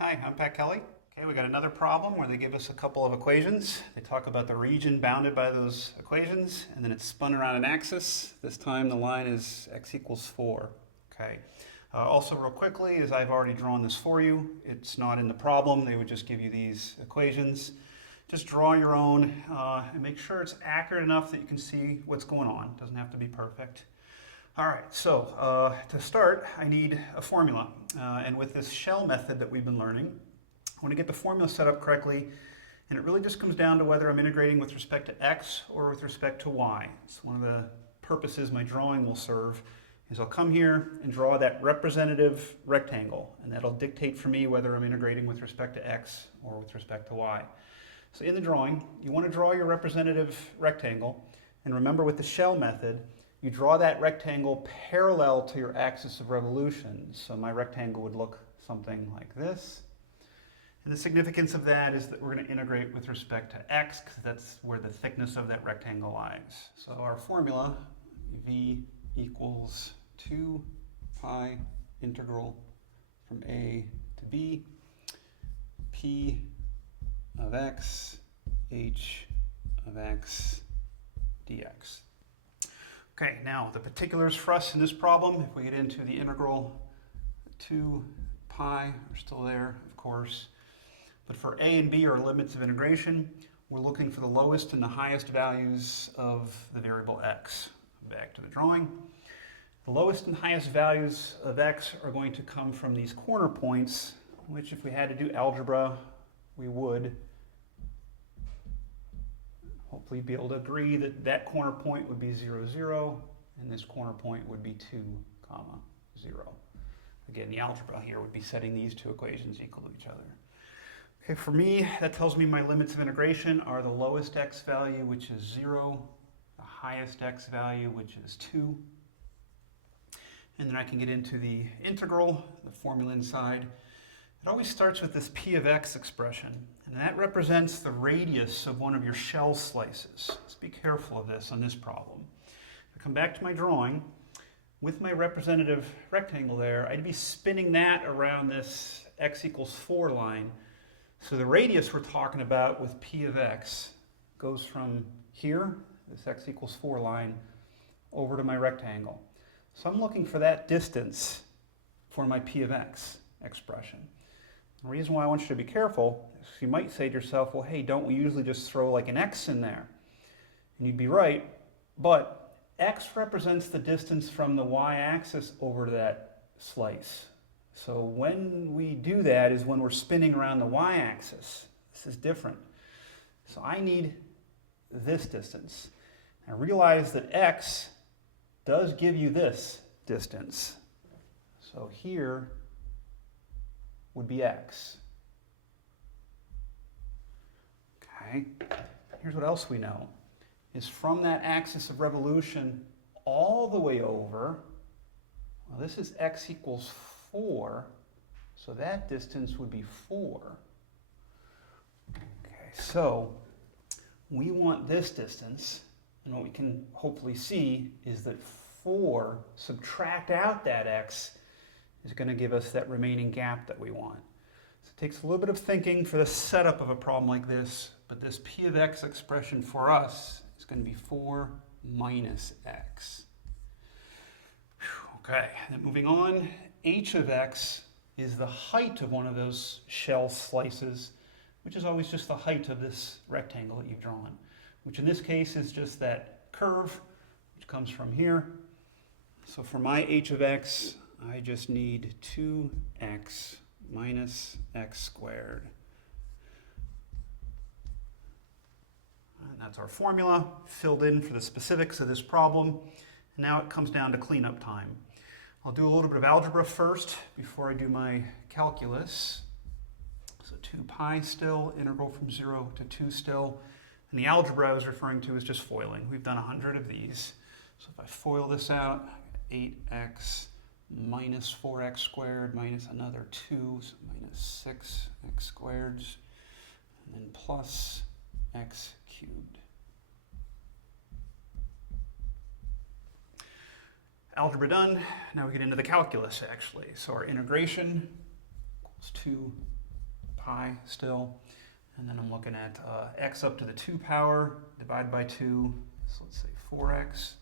Hi, I'm Pat Kelly. Okay, we got another problem where they give us a couple of equations. They talk about the region bounded by those equations, and then it's spun around an axis. This time the line is x equals 4. Okay. Also, real quickly, as I've already drawn this for you, it's not in the problem. They would just give you these equations. Just draw your own and make sure it's accurate enough that you can see what's going on. It doesn't have to be perfect. All right, so to start, I need a formula. And with this shell method that we've been learning, I want to get the formula set up correctly. And it really just comes down to whether I'm integrating with respect to x or with respect to y. So one of the purposes my drawing will serve is I'll come here and draw that representative rectangle. And that'll dictate for me whether I'm integrating with respect to x or with respect to y. So in the drawing, you want to draw your representative rectangle. And remember, with the shell method, you draw that rectangle parallel to your axis of revolution. So my rectangle would look something like this. And the significance of that is that we're going to integrate with respect to x, because that's where the thickness of that rectangle lies. So our formula, v equals 2 pi integral from a to b, p of x, h of x dx. Okay, now the particulars for us in this problem, if we get into the integral, 2 pi are still there, of course. But for a and b are limits of integration. We're looking for the lowest and the highest values of the variable x. Back to the drawing. The lowest and highest values of x are going to come from these corner points, which if we had to do algebra, we would hopefully be able to agree that that corner point would be 0, 0, and this corner point would be 2, 0. Again, the algebra here would be setting these two equations equal to each other. Okay, for me, that tells me my limits of integration are the lowest x value, which is 0, the highest x value, which is 2. And then I can get into the integral, the formula inside. It always starts with this p of x expression, and that represents the radius of one of your shell slices. Let's be careful of this on this problem. If I come back to my drawing, with my representative rectangle there, I'd be spinning that around this x equals 4 line. So the radius we're talking about with p of x goes from here, this x equals 4 line, over to my rectangle. So I'm looking for that distance for my p of x expression. The reason why I want you to be careful is you might say to yourself, well, hey, don't we usually just throw like an x in there? And you'd be right, but x represents the distance from the y-axis over to that slice. So when we do that is when we're spinning around the y-axis. This is different. So I need this distance. Now realize that x does give you this distance. So here would be x. Okay, here's what else we know, is from that axis of revolution all the way over, well, this is x equals 4, so that distance would be 4. Okay, so we want this distance, and what we can hopefully see is that 4, subtract out that x, is going to give us that remaining gap that we want. So it takes a little bit of thinking for the setup of a problem like this, but this p of x expression for us is going to be 4 minus x. Okay, then moving on, h of x is the height of one of those shell slices, which is always just the height of this rectangle that you've drawn, which in this case is just that curve, which comes from here. So for my h of x, I just need 2x minus x squared. And that's our formula, filled in for the specifics of this problem. And now it comes down to cleanup time. I'll do a little bit of algebra first before I do my calculus. So 2 pi still, integral from 0 to 2 still. And the algebra I was referring to is just foiling. We've done 100 of these. So if I FOIL this out, 8x minus 4x squared minus another 2, so minus 6x squared, and then plus x cubed. Algebra done. Now we get into the calculus, actually. So our integration equals 2 pi still. And then I'm looking at x up to the 2 power divided by 2. So let's say 4x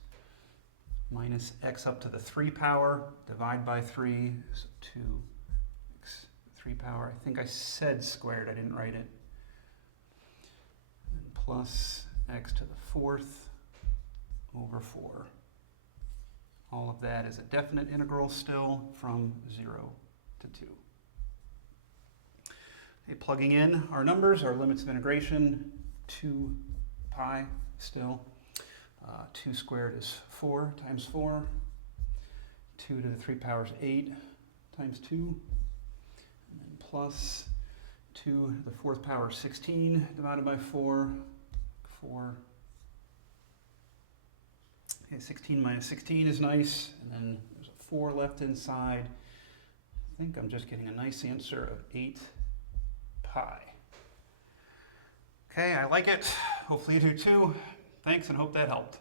minus x up to the 3 power divided by 3. So 2x 3 power. I think I said squared, I didn't write it. And plus x to the 4th over 4. All of that is a definite integral still from 0 to 2. Okay, plugging in our numbers, our limits of integration, 2 pi still. 2 squared is 4 times 4. 2 to the 3 power is 8 times 2. And then plus 2 to the 4th power is 16 divided by 4. 4. Okay, 16 minus 16 is nice. And then there's a 4 left inside. I think I'm just getting a nice answer of 8 pi. Okay, I like it. Hopefully you do too. Thanks and hope that helped.